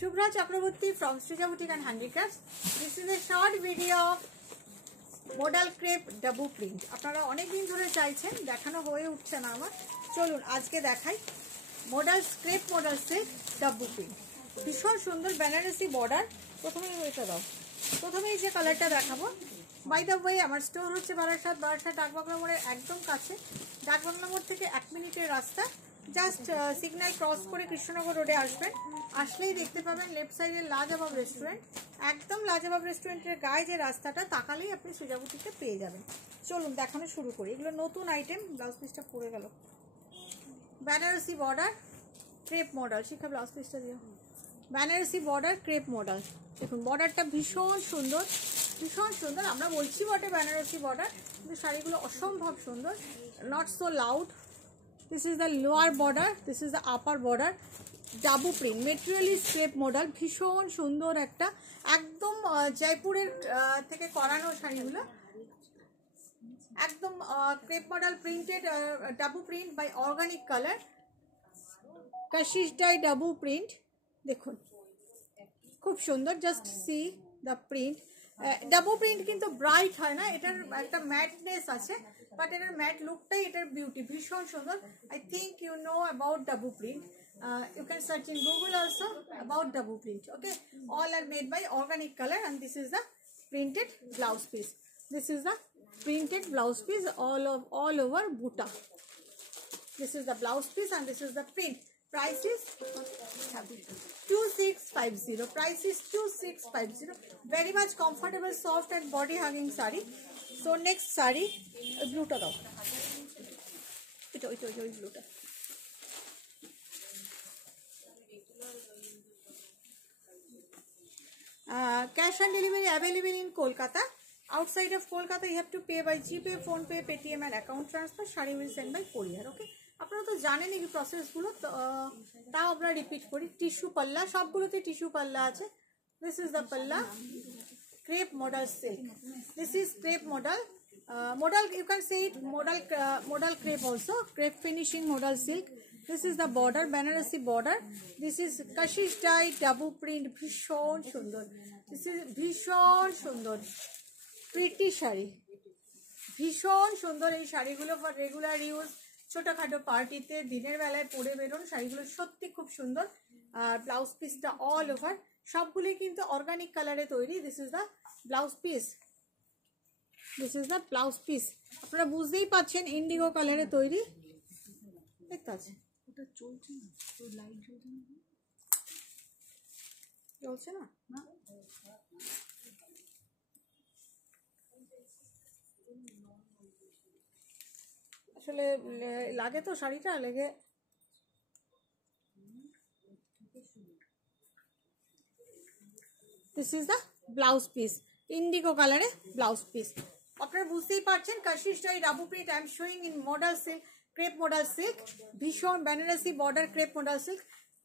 Shubhra Chakraborty from Srija Boutique and Handicrafts. This is a short video of modal crepe double print. আপনারা অনেক দিন ধরে চাইছেন, দেখানো হয়ে উঠছে না আমার। চলুন আজকে দেখাই modal crepe modal silk double print। ভীষণ সুন্দর বেনারসি বর্ডার। প্রথমেই এটা দাও। প্রথমেই যে কালারটা দেখাবো, বাই দ্য ওয়ে আমার স্টোর হচ্ছে বারাসাত ডাকবাংলা মোড়ের একদম কাছে। ডাকবাংলা মোড় থেকে 1 মিনিটের রাস্তা। জাস্ট সিগন্যাল ক্রস করে কৃষ্ণনগর রোডে আসবেন, আসলেই দেখতে পাবেন লেফট সাইডে লাজবাব রেস্টুরেন্ট। একদম লাজবাব রেস্টুরেন্টের গায়ে যে রাস্তাটা, তাকালেই আপনি সৃজা বুটিকে পেয়ে যাবেন। চলুন দেখানো শুরু করি। এগুলো নতুন আইটেম। ব্লাউজ পিসটা পড়ে গেল। Banarasi border crepe model. Shikha blouse পিসটা দিও। Banarasi border crepe model. দেখুন বর্ডারটা ভীষণ সুন্দর, ভীষণ সুন্দর। আমরা বলছি বটে বেনারসি বর্ডার, কিন্তু শাড়িগুলো অসম্ভব সুন্দর। Not so loud. This is the lower border, this is the upper border. Dabu print, material is crepe model. ভীষণ সুন্দর একটা, একদম জয়পুরের থেকে করানো শাড়িগুলো। একদম crepe model printed, dabu print by organic colour, Kashish dye dabu print. দেখুন খুব সুন্দর। Just see the print. Dabu print কিন্তু ব্রাইট হয় না, এটার একটা ম্যাটনেস আছে, বাট এটার ম্যাট লুকটাই এটার বিউটি। ভীষণ সুন্দর। I think you know about Dabu print. You can search in Google also about double print. Okay, all are made by organic color, and this is the printed blouse piece. This is the printed blouse piece all over buta. This is the blouse piece and this is the print. Price is 2650. Price is 2650. Very much comfortable, soft and body hugging saree. So next saree, blue ta dao. Ito blue ta. Cash on delivery available in Kolkata. Outside of Kolkata, you have to pay by GPay, PhonePe, Paytm and account transfer. Shari will send by courier. Okay. আপনারা তো জানেন এই প্রসেসগুলো, তাও আমরা repeat করি। Tissue পাল্লা, সবগুলোতে tissue পাল্লা আছে। দিস ইজ দ্য পাল্লা, crepe model silk. This is crepe model. Modal, you can say it modal crepe also, crepe finishing modal silk. This is the border, Banarasi border. This is Kashish dye double print. Bhishon sundor. This is Bhishon sundor. Pretty shari. Bhishon sundor ei shari gulo for regular use. ছোটখাটো পার্টিতে দিনের বেলায় পরে বেরোন, শাড়িগুলো সত্যি খুব সুন্দর। আর ব্লাউজ পিসটা অল ওভার, সবগুলি কিন্তু অর্গানিক কালারে তৈরি। This is the blouse piece. This is the blouse piece. আপনারা বুঝতেই পাচ্ছেন ইন্ডিগো কালারে তৈরি। দেখতে আছে ওটা চলছে না, তো লাইট জ্বলছে না। আসলে লাগে তো শাড়িটা লেগে। This is the blouse piece, indigo কালারে ব্লাউজ পিস। আপনারা বুঝতেই পারছেন Kashish dye dabu print. I am showing in model silk, crepe model silk. ভীষণ Banarasi border crepe model silk.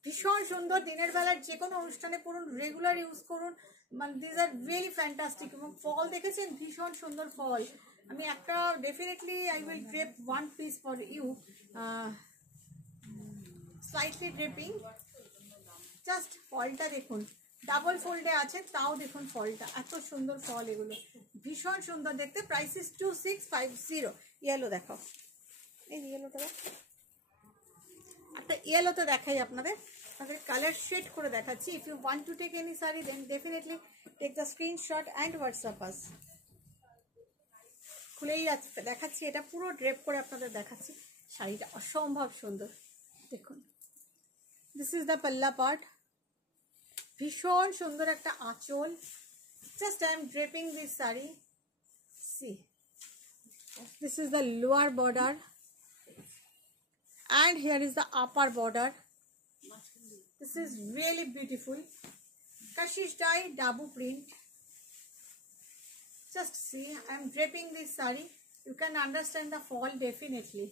ভীষণ সুন্দর। দিনের বেলার যে কোনো অনুষ্ঠানে পরুন, রেগুলার ইউজ করুন। মানে দিস আর রিয়েলি ফ্যান্টাস্টিক। এবং ফল দেখেছেন, ভীষণ সুন্দর ফল। আমি একটা definitely I will drape one piece for you, slightly draping. Just ফলটা দেখুন, ডাবল ফোল্ডে আছে, তাও দেখুন ফলটা এত সুন্দর ফল। এগুলো ভীষণ সুন্দর দেখতে। Price is 2650। ইয়েলো দেখাও, এই ইয়েলোটা একটা ইয়েলোতে দেখাই আপনাদের কালার শেড করে দেখাচ্ছি। If you want to take any sari then definitely take the screenshot and WhatsApp us. খুলেই যাচ্ছে, দেখাচ্ছি। এটা পুরো ড্রেপ করে আপনাদের দেখাচ্ছি। শাড়িটা অসম্ভব সুন্দর। দেখুন দিস ইজ দ্য পাল্লা পার্ট। ভীষণ সুন্দর একটা আঁচল। Just I am draping this sari. C this is the lower border and here is the upper border. This is really beautiful. Kashish dye dabu print. Just see, I am draping this saree. You can understand the fall definitely.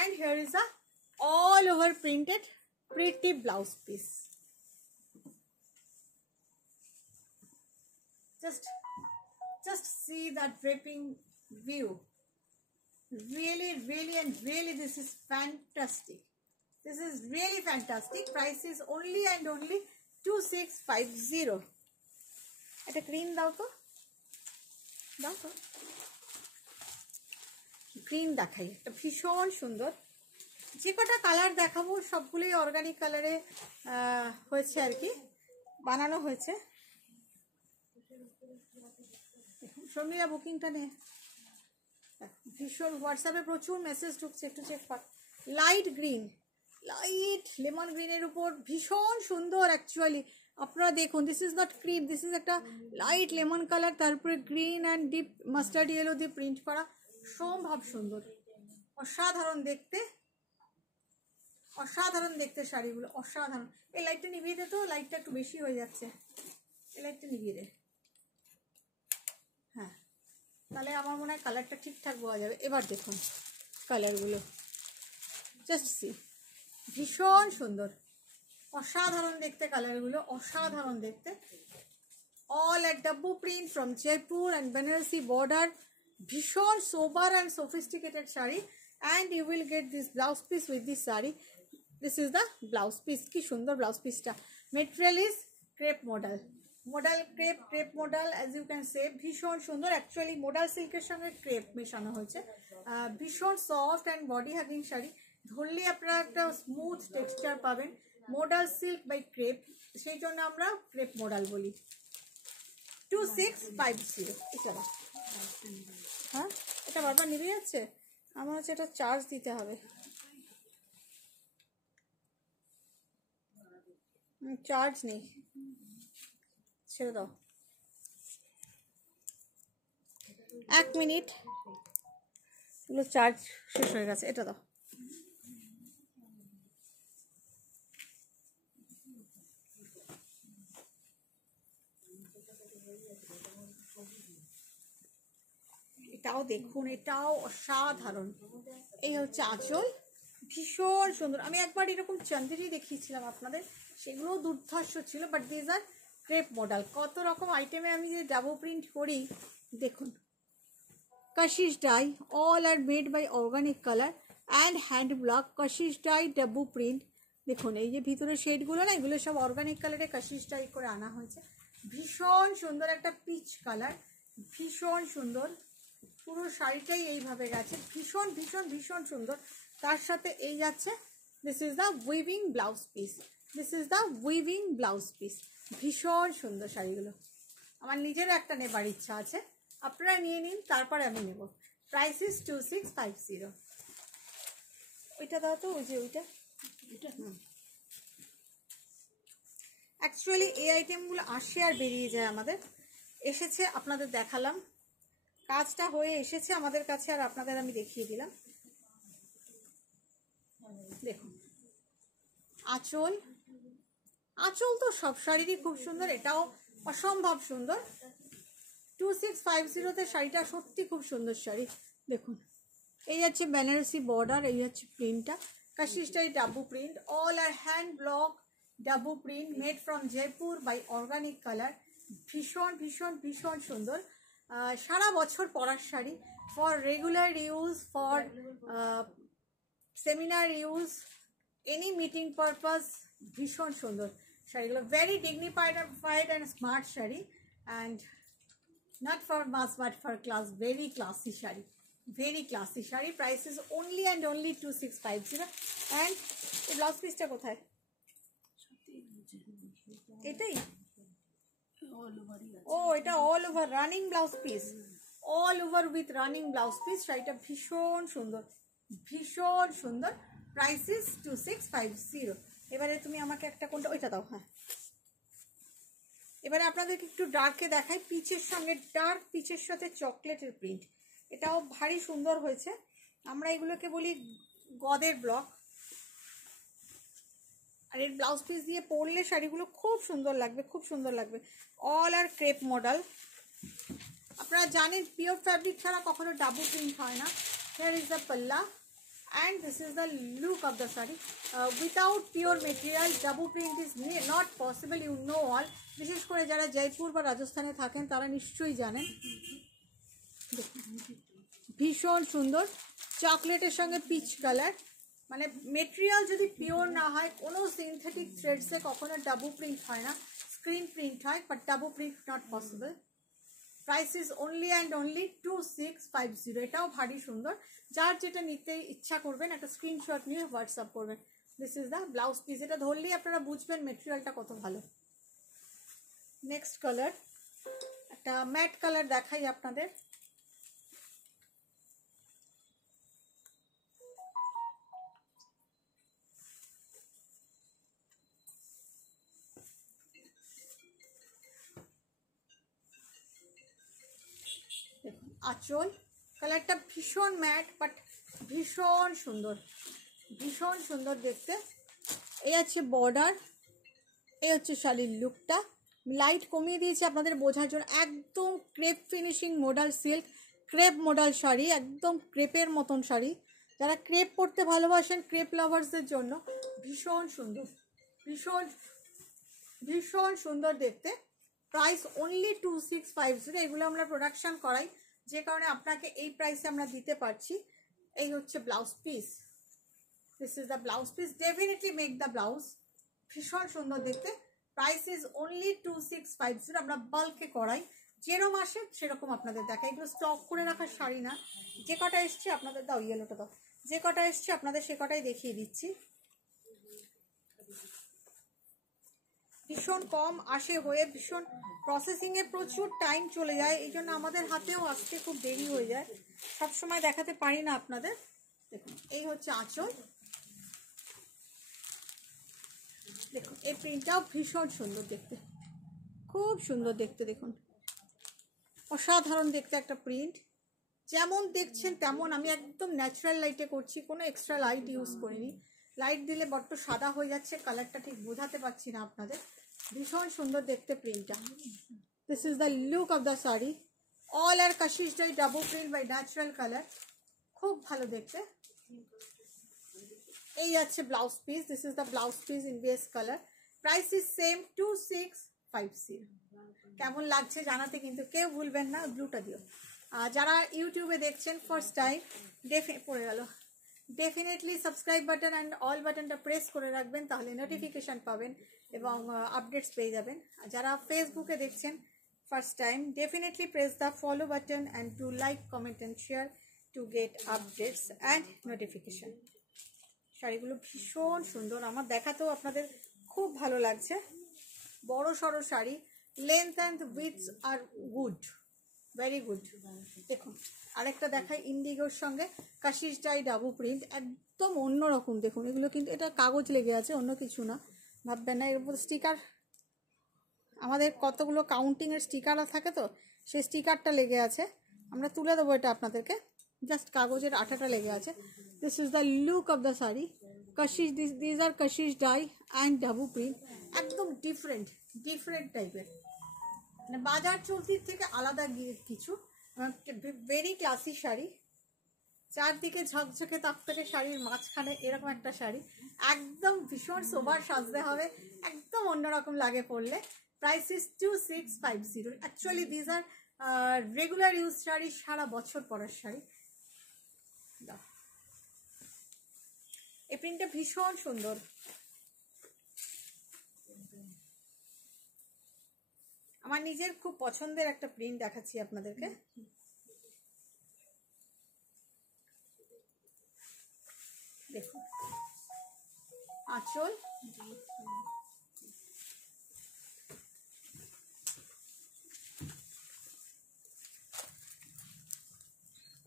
And here is a all over printed pretty blouse piece. Just see that draping view. really this is fantastic. This is really fantastic. Price is only and only 2650. এটা green দাও তো, green দেখাই, এটা ভীষণ সুন্দর। যে কটা colour দেখাবো সবগুলোই অর্গানিক কালারে হয়েছে আর কি, বানানো হয়েছে। শর্মিলা বুকিংটা নে, ভীষণ হোয়াটসঅ্যাপে প্রচুর মেসেজ ঢুকছে, একটু চেক কর। লাইট গ্রিন, লাইট লেমন গ্রিনের উপর ভীষণ সুন্দর অ্যাকচুয়ালি। আপনারা দেখুন, this is not cream, this is একটা লাইট লেমন কালার, তারপরে green and deep mustard yellow দিয়ে প্রিন্ট করা, সম্ভব সুন্দর, অসাধারণ দেখতে, অসাধারণ দেখতে শাড়িগুলো, অসাধারণ। এই লাইটটা নিভিয়ে দে তো, লাইটটা একটু বেশি হয়ে যাচ্ছে, এই লাইটটা নিভিয়ে দে। হ্যাঁ, তাহলে আমার মনে হয় কালারটা ঠিকঠাক বোঝা যাবে। এবার দেখুন কালারগুলো, জাস্ট সি, ভীষণ সুন্দর, অসাধারণ দেখতে কালারগুলো, অসাধারণ দেখতে। All at dabu print from Jaipur and Banarasi border, ভীষণ sober and sophisticated sari. And you will get this blouse piece with this sari. This is the blouse piece, কি সুন্দর ব্লাউজ পিসটা। Material is crepe model, crepe model as you can say, ভীষণ সুন্দর। Actually model সিল্কের সঙ্গে crepe মেশানো হয়েছে, ভীষণ সফট অ্যান্ড বডি হ্যাগিং শাড়ি। ধরলে আপনারা একটা স্মুথ টেক্সচার পাবেন। মডেল সিল্ক বাই ক্রেপ, সেই জন্য আমরা ক্রেপ মডেল বলি। 2650। এছাড়া হ্যাঁ, এটা বারবার নিভে যাচ্ছে, আমার হচ্ছে এটা চার্জ দিতে হবে। চার্জ নেই, ছেড়ে দাও, 1 মিনিট, এগুলো চার্জ শেষ হয়ে গেছে, এটা দাও। এটাও দেখুন, এটাও অসাধারণ। এই হচ্ছে আঁচল, ভীষণ সুন্দর। আমি একবার এরকম চান্দেরি দেখিয়েছিলাম আপনাদের, সেগুলোও দুর্ধর্ষ ছিল, but this are crepe model. কত রকম আইটেমে আমি যে ডাবল প্রিন্ট করি দেখুন। Kashish dye, all are made by organic colour and hand block. Kashish dye dabu print, দেখুন এই যে ভিতরে শেডগুলো না, এগুলো সব অর্গানিক কালারে কাশিশ ডাই করে আনা হয়েছে। ভীষণ সুন্দর একটা পিচ কালার, ভীষণ সুন্দর। পুরো শাড়িটাই এইভাবে গেছে, ভীষণ ভীষণ ভীষণ সুন্দর। তার সাথে এই যাচ্ছে, this is the weaving blouse piece, this is the weaving blouse piece. ভীষণ সুন্দর শাড়িগুলো, আমার নিজেরও একটা নেবার ইচ্ছা আছে, আপনারা নিয়ে নিন, তারপরে আমি নেব। Price is 2650। ওইটা দাও তো, ওই যে ওইটা, অ্যাকচুয়ালি এই আইটেমগুলো আসে আর বেরিয়ে যায়, আমাদের এসেছে, আপনাদের দেখালাম, কাজটা হয়ে এসেছে আমাদের কাছে, আর আপনাদের আমি দেখিয়ে দিলাম। দেখুন আঁচল, আঁচল তো সব শাড়িরই খুব সুন্দর, এটাও অসম্ভব সুন্দর। 2650-তে শাড়িটা সত্যি খুব সুন্দর শাড়ি। দেখুন এই যাচ্ছে বেনারসি বর্ডার, এই হচ্ছে প্রিন্টটা, Kashish dye dabu print, all are hand block dabu print, made from Jaipur by organic colour. ভীষণ ভীষণ ভীষণ সুন্দর, সারা বছর পরার sari, for regular use, for seminar use, any meeting purpose. ভীষণ সুন্দর শাড়িগুলো, very dignified and smart sari, and not for mass but for class, very classy sari, very classy sari. Price is only and only 2650। And এই ব্লাউজ পিসটা কোথায়? এটাই, ও এটা all over running blouse piece, all over with running blouse piece. শাড়িটা ভীষণ সুন্দর, ভীষণ সুন্দর। Price is 2650। এবারে তুমি আমাকে একটা কোনটা, ওইটা দাও। হ্যাঁ, এবারে আপনাদেরকে একটু ডার্কে দেখাই, পিচের সঙ্গে, ডার্ক পিচের সাথে চকলেটের প্রিন্ট, এটাও ভারী সুন্দর হয়েছে। আমরা এগুলোকে বলি গদের ব্লক, আর এর ব্লাউজ পিস দিয়ে পরলে শাড়িগুলো খুব সুন্দর লাগবে, খুব সুন্দর লাগবে। অল আর ক্রেপ মডেল, আপনারা জানেন পিওর ফ্যাব্রিক ছাড়া কখনো ডাবু প্রিন্ট হয় না। হিয়ার ইজ দ্য পাল্লা and this is the look of the saree. Without pure material double print is not possible, you know all. বিশেষ করে যারা জয়পুর বা রাজস্থানে থাকেন তারা নিশ্চয়ই জানেন। ভীষণ সুন্দর, চকলেটের সঙ্গে পিচ কালার, মানে মেটেরিয়াল যদি পিওর না হয়, কোনো সিনথেটিক থ্রেডসে কখনো ডাবু প্রিন্ট হয় না, স্ক্রিন প্রিন্ট হয়, but dabu print not possible. Price is only and only 2650। এটাও ভারী সুন্দর, যার যেটা নিতে ইচ্ছা করবেন একটা স্ক্রিনশট নিয়ে হোয়াটসঅ্যাপ করবেন। This is the blouse piece. এটা ধরলেই আপনারা বুঝবেন মেটেরিয়ালটা কত ভালো। নেক্সট কালার, একটা ম্যাট কালার দেখাই আপনাদের। দেখুন আঁচল, কালারটা ভীষণ ম্যাট বাট ভীষণ সুন্দর, ভীষণ সুন্দর দেখতে। এই আছে বর্ডার, এই হচ্ছে শাড়ির লুকটা। লাইট কমিয়ে দিয়েছি আপনাদের বোঝার জন্য। একদম crepe finishing modal silk, crepe modal sari, একদম ক্রেপের মতন শাড়ি। যারা ক্রেপ পরতে ভালোবাসেন, ক্রেপ লাভার্সদের জন্য ভীষণ সুন্দর, ভীষণ ভীষণ সুন্দর দেখতে। Price only 2650। এগুলো আমরা প্রোডাকশন করাই, যে কারণে আপনাকে এই প্রাইসে আমরা দিতে পারছি। এই হচ্ছে blouse piece. This is the blouse piece. Definitely make the blouse. ভীষণ সুন্দর দেখতে। Price is only 2650। আমরা বাল্কে করাই, যেরকম আসে সেরকম আপনাদের দেখাই। এগুলো স্টক করে রাখার শাড়ি না। যে কটা এসছে আপনাদের, দাও ইয়েলোটা দাও, যে কটা এসছে আপনাদের সে কটাই দেখিয়ে দিচ্ছি। ভীষণ কম আসে হয়ে, ভীষণ প্রসেসিংয়ে প্রচুর টাইম চলে যায়, এই জন্য আমাদের হাতেও আসতে খুব দেরি হয়ে যায়, সবসময় দেখাতে পারি না আপনাদের। দেখুন এই হচ্ছে আঁচল। দেখুন এই প্রিন্টটাও ভীষণ সুন্দর দেখতে, খুব সুন্দর দেখতে। দেখুন অসাধারণ দেখতে একটা প্রিন্ট। যেমন দেখছেন তেমন। আমি একদম ন্যাচারাল লাইটে করছি, কোনো এক্সট্রা লাইট ইউজ করিনি। লাইট দিলে বড্ড সাদা হয়ে যাচ্ছে, কালারটা ঠিক বোঝাতে পারছি না আপনাদের। ভীষণ সুন্দর দেখতে প্রিন্টটা। This is the look of the sari. All are Kashish dye double print by natural colour, খুব ভালো দেখতে। এই আছে blouse piece. This is the blouse piece in base colour. Price is same 2650। কেমন লাগছে জানাতে কিন্তু কেউ ভুলবেন না। ব্লুটা দিও। যারা ইউটিউবে দেখছেন ফার্স্ট টাইম, পড়ে গেল, definitely subscribe button and all বাটনটা প্রেস করে রাখবেন, তাহলে নোটিফিকেশান পাবেন এবং আপডেটস পেয়ে যাবেন। যারা ফেসবুকে দেখছেন first time, definitely press the follow button and do like, comment and share to get updates and notification. শাড়িগুলো ভীষণ সুন্দর, আমার দেখাতেও আপনাদের খুব ভালো লাগছে। বড় সড়ো sari, length and widths are good, very good. দেখুন আরেকটা দেখাই ইন্ডিগোর সঙ্গে কাশিশ ডাই ডাবু প্রিন্ট, একদম অন্যরকম। দেখুন এগুলো কিন্তু, এটা কাগজ লেগে আছে, অন্য কিছু না, ভাববেন না। এর উপর স্টিকার, আমাদের কতগুলো কাউন্টিংয়ের স্টিকার থাকে তো, সেই স্টিকারটা লেগে আছে। আমরা তুলে দেবো এটা আপনাদেরকে, জাস্ট কাগজের আঠাটা লেগে আছে। This is the look of the sari. Kashish, this are Kashish dye and dabu print, একদম ডিফারেন্ট ডিফারেন্ট টাইপের, মানে বাজার চলতির থেকে আলাদা কিছু। ভেরি ক্লাসি শাড়ি, চারদিকে ঝকঝকে তকতকে শাড়ির মাঝখানে এরকম একটা শাড়ি, একদম ভীষণ সোবার সাজতে হবে, একদম অন্যরকম লাগে পরলে। Price is 2650। Actually this are regular use sari, সারা বছর পরার শাড়ি। এই প্রিন্টটা ভীষণ সুন্দর। আমার নিজের খুব পছন্দের একটা প্রিন্ট দেখাচ্ছি আপনাদেরকে। দেখুন আঁচল,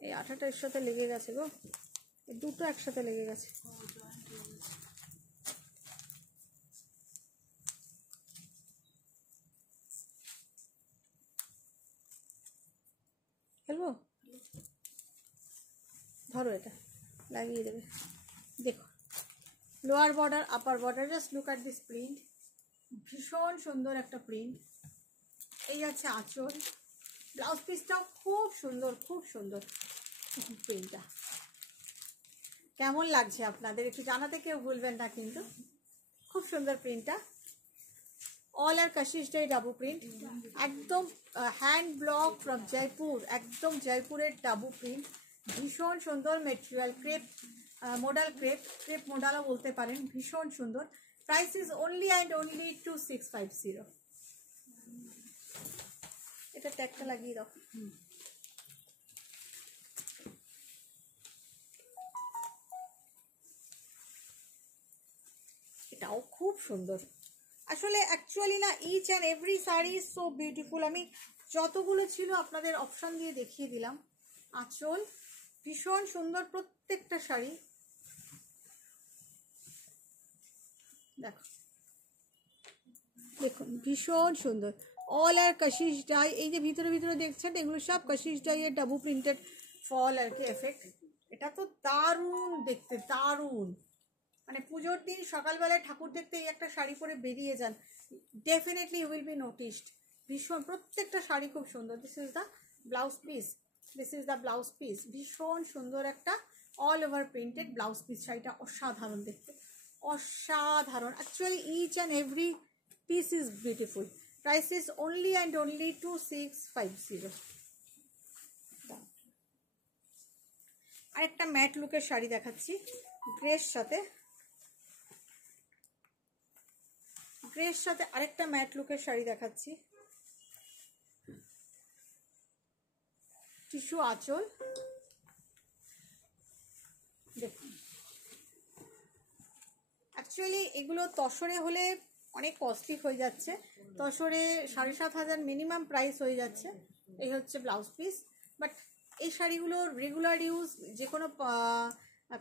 এই আঠাটা এর সাথে লেগে গেছে গো, এই দুটো একসাথে লেগে গেছে। খেলবো, ধরো এটা লাগিয়ে দেবে। দেখো lower border, upper border, just look at this print, ভীষণ সুন্দর একটা প্রিন্ট। এই আছে আঁচল, ব্লাউজ পিসটাও খুব সুন্দর, খুব সুন্দর প্রিন্টটা। কেমন লাগছে আপনাদের একটু জানাতে কেউ ভুলবেন না কিন্তু, খুব সুন্দর প্রিন্টটা। All are Kashish dye dabu print, একদম হ্যান্ড ব্লক ফ্রম জয়পুর, একদম জয়পুরের ডাবু প্রিন্ট, ভীষণ সুন্দর মেটেরিয়াল, ক্রেপ মডাল, ক্রেপ মডালও বলতে পারেন, ভীষণ সুন্দর। Price is only and only 2650। এটা ট্যাগটা লাগিয়ে দাও। এটাও খুব সুন্দর আসলে, অ্যাকচুয়ালি না, each and every sari is so beautiful. আমি যতগুলো ছিল আপনাদের অপশান দিয়ে দেখিয়ে দিলাম। আঁচল ভীষণ সুন্দর প্রত্যেকটা শাড়ি, দেখো দেখুন ভীষণ সুন্দর। অল আর কাশিশ ডাই, এই যে ভিতরে ভিতরে দেখছেন এগুলো সব কাশিশ ডাইয়ের ডাবু প্রিন্টেড ফল আর কি এফেক্ট। এটা তো দারুণ দেখতে, দারুণ। মানে পুজোর দিন সকালবেলায় ঠাকুর দেখতে এই একটা শাড়ি পরে বেরিয়ে যান, definitely you will be noticed. ভীষণ প্রত্যেকটা শাড়ি খুব সুন্দর। This is the blouse piece, this is the blouse piece. ভীষণ সুন্দর একটা all over printed blouse piece. শাড়িটা অসাধারণ দেখতে, অসাধারণ। Actually each and every piece is beautiful. Price is only and only 2650। আরেকটা ম্যাট লুকের শাড়ি দেখাচ্ছি গ্রের সাথে, গ্রের সাথে আরেকটা ম্যাট লুকের শাড়ি দেখাচ্ছি। টিস্যু আঁচল, দেখুন। অ্যাকচুয়ালি এগুলো তসরে হলে অনেক কস্টলি হয়ে যাচ্ছে, তসরে 7500 মিনিমাম প্রাইস হয়ে যাচ্ছে। এই হচ্ছে ব্লাউজ পিস। বাট এই শাড়িগুলো রেগুলার ইউজ, যে কোনো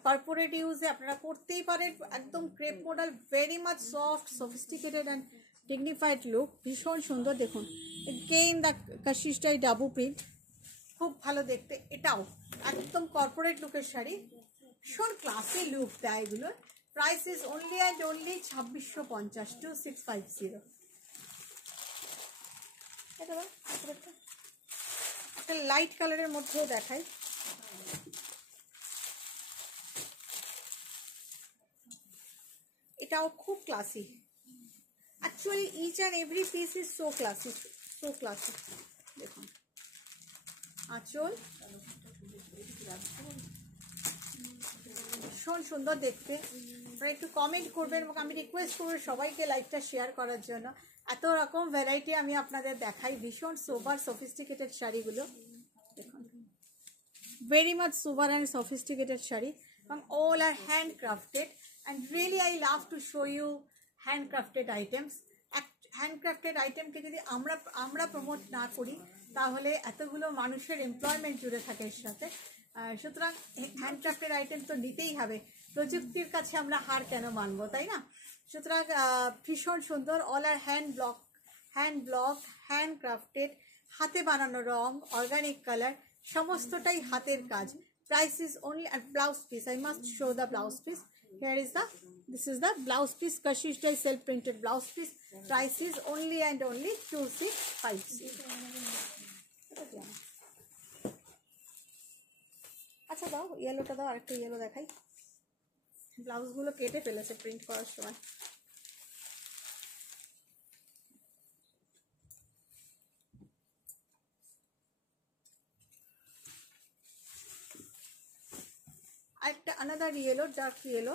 কর্পোরেট ইউজে আপনারা পরতেই পারেন। একদম crepe model, very much soft, sophisticated and dignified look, ভীষণ সুন্দর। দেখুন again the Kashish dye dabu print, খুব ভালো দেখতে। এটাও একদম কর্পোরেট লুকের শাড়ি, ভীষণ ক্লাসি লুক দেয় এগুলোর। Price is only and only 2650, 2650। একটা লাইট কালারের মধ্যেও দেখাই, এটাও খুব ক্লাসি। Actually each and every piece is so classy, so classy. দেখুন আঁচল ভীষণ সুন্দর দেখতে। আপনারা একটু কমেন্ট করবেন এবং আমি রিকোয়েস্ট করবো সবাইকে লাইভটা শেয়ার করার জন্য। এত রকম ভ্যারাইটি আমি আপনাদের দেখাই, ভীষণ সোবার সফিস্টিকেটেড শাড়িগুলো। দেখুন very much sober and sophisticated sari, এবং all are handcrafted. And really I love to show you handcrafted items. Handcrafted আইটেমকে যদি আমরা প্রমোট না করি তাহলে এতগুলো মানুষের এমপ্লয়মেন্ট জুড়ে থাকে এর সাথে। সুতরাং হ্যান্ডক্রাফটেড আইটেম তো নিতেই হবে, প্রযুক্তির কাছে আমরা হার কেন মানবো, তাই না? সুতরাং ভীষণ সুন্দর, all are hand block, handcrafted, হাতে বানানো রং, অর্গানিক কালার, সমস্তটাই হাতের কাজ। Price is only, blouse piece, I must show the blouse piece. Here is this is the blouse piece, Kashish dye self printed blouse piece. Price is only and only 2650. আচ্ছা দাও, ইয়েলোটা দাও, আরেকটা yellow দেখাই। ব্লাউজগুলো কেটে ফেলেছে প্রিন্ট করার সময়। আরেকটা আনাদার ইয়েলো, ডার্ক ইয়েলো,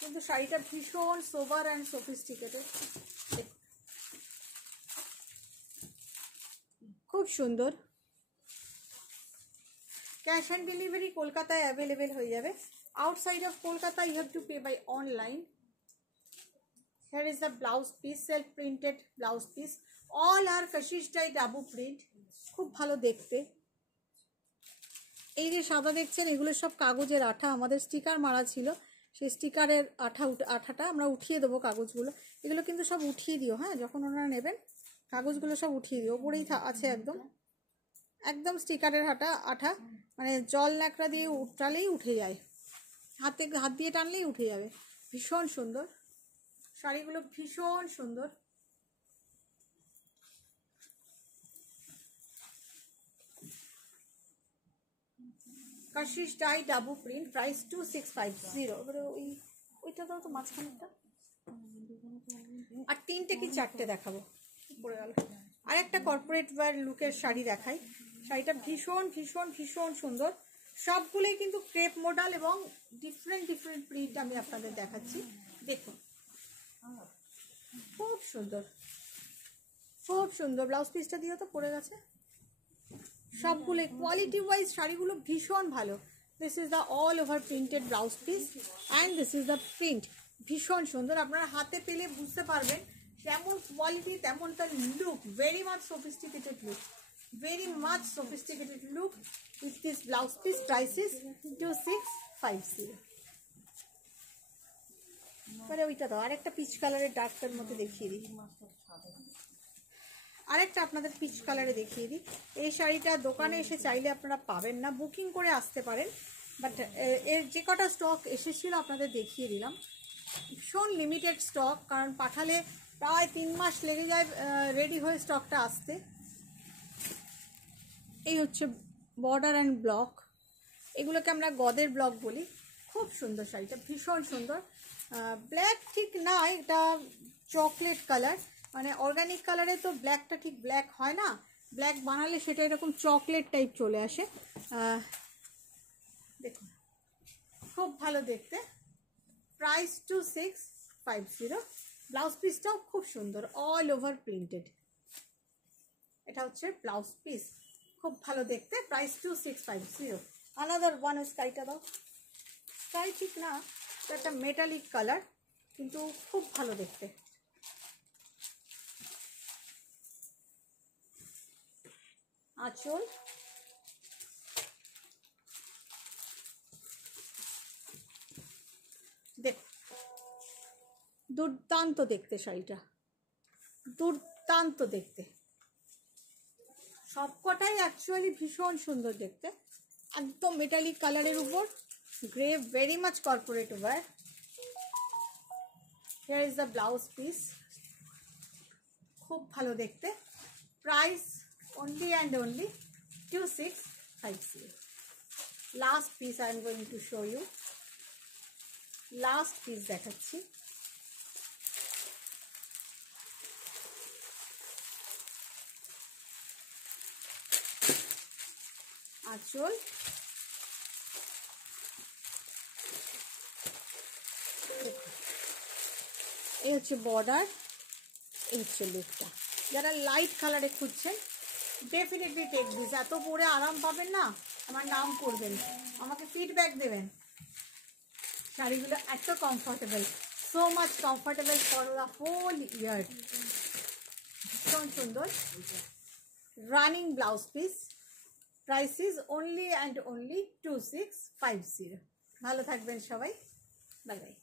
কিন্তু শাড়িটা ভীষণ সোবার অ্যান্ড সফিস্টিকেটেড, খুব সুন্দর। ক্যাশ অন ডেলিভারি কলকাতায় অ্যাভেলেবেল হয়ে যাবে। Outside of Kolkata you have to pay by online. Here is the blouse piece, self printed blouse piece, all are Kashish dye dabu print, খুব ভালো দেখতে। এই যে সাদা দেখছেন এগুলো সব কাগজের আঠা, আমাদের স্টিকার মারা ছিল, সেই স্টিকারের আঠাটা আমরা উঠিয়ে দেবো কাগজগুলো। এগুলো কিন্তু সব উঠিয়ে দিও, হ্যাঁ, যখন ওনারা নেবেন কাগজগুলো সব উঠিয়ে দিও। ওপরেই আছে একদম একদম স্টিকারের আঠা, মানে জল ন্যাকড়া দিয়ে টানলেই উঠে যায়, হাত দিয়ে টানলেই উঠে যাবে। ভীষণ সুন্দর শাড়িগুলো, ভীষণ সুন্দর। কাশিশ ডাই ডাবু প্রিন্ট, প্রাইস 2650। এবারে ওইটা দাও তো মাঝখানেরটা, আর তিনটে কি চারটে দেখাবো, পড়ে গেল। আর একটা কর্পোরেট ওয়্যার লুকের শাড়ি দেখাই। শাড়িটা ভীষণ ভীষণ ভীষণ সুন্দর, সবগুলোই কিন্তু ক্রেপ মডেল এবং ডিফারেন্ট ডিফারেন্ট প্রিন্ট আমি আপনাদের দেখাচ্ছি। দেখুন খুব সুন্দর, খুব সুন্দর। ব্লাউজ পিসটা দিও তো, পড়ে গেছে। সবগুলোই কোয়ালিটি ওয়াইজ শাড়িগুলো ভীষণ ভালো। This is the all over printed blouse piece and this is the print. ভীষণ সুন্দর, আপনারা হাতে পেলে বুঝতে পারবেন যেমন কোয়ালিটি তেমন তার লুক। Very much sophisticated look, very much sophisticated look with this blouse piece. Price is 2650. পরে ওইটা দাও, আরেকটা পিচ কালারের ডার্কটার মধ্যে দেখিয়ে দিই, আরেকটা আপনাদের পিচ কালারে দেখিয়ে দিই। এই শাড়িটা দোকানে এসে চাইলে আপনারা পাবেন না, বুকিং করে আসতে পারেন। বাট এর যে কটা স্টক এসেছিল আপনাদের দেখিয়ে দিলাম। ভীষণ লিমিটেড স্টক, কারণ পাঠালে প্রায় 3 মাস লেগে যায় রেডি হয়ে স্টকটা আসতে। এই হচ্ছে বর্ডার অ্যান্ড ব্লক, এগুলোকে আমরা গদের ব্লক বলি। খুব সুন্দর শাড়িটা, ভীষণ সুন্দর। ব্ল্যাক ঠিক না, এটা চকলেট কালার, মানে অর্গানিক কালারে তো ব্ল্যাকটা ঠিক ব্ল্যাক হয় না, ব্ল্যাক বানালে সেটা এরকম চকলেট টাইপ চলে আসে। দেখুন খুব ভালো দেখতে। প্রাইস 2650। ব্লাউজ পিসটাও খুব সুন্দর, অল ওভার প্রিন্টেড। এটা হচ্ছে ব্লাউজ পিস, খুব ভালো দেখতে। প্রাইস 2650। আনাদার ওয়ান স্কাইটা দাও। স্কাই ঠিক না, এটা একটা মেটালিক কালার, কিন্তু খুব ভালো দেখতে। আঁচল, দেখ দুর্দান্ত দেখতে শাড়িটা, দুর্দান্ত দেখতে। সবকটাই অ্যাকচুয়ালি ভীষণ সুন্দর দেখতে, একদম মেটালিক কালারের উপর grey, very much corporate wear. Here is the blouse piece, খুব ভালো দেখতে। Price only and only 2650. Last piece I am going to show you. Last piece দেখাচ্ছি। আঁচল, এই হচ্ছে বর্ডার, এই হচ্ছে লুকটা। যারা লাইট কালারে খুঁজছেন ডেফিনেটলি টেক দিস। এত পরে আরাম পাবেন না, আমার নাম করবেন, আমাকে ফিডব্যাক দেবেন। শাড়িগুলো এত comfortable, so much comfortable for the whole year. ভীষণ সুন্দর running blouse piece. Price is only and only 2650। ভালো থাকবেন সবাই, বাই বাই।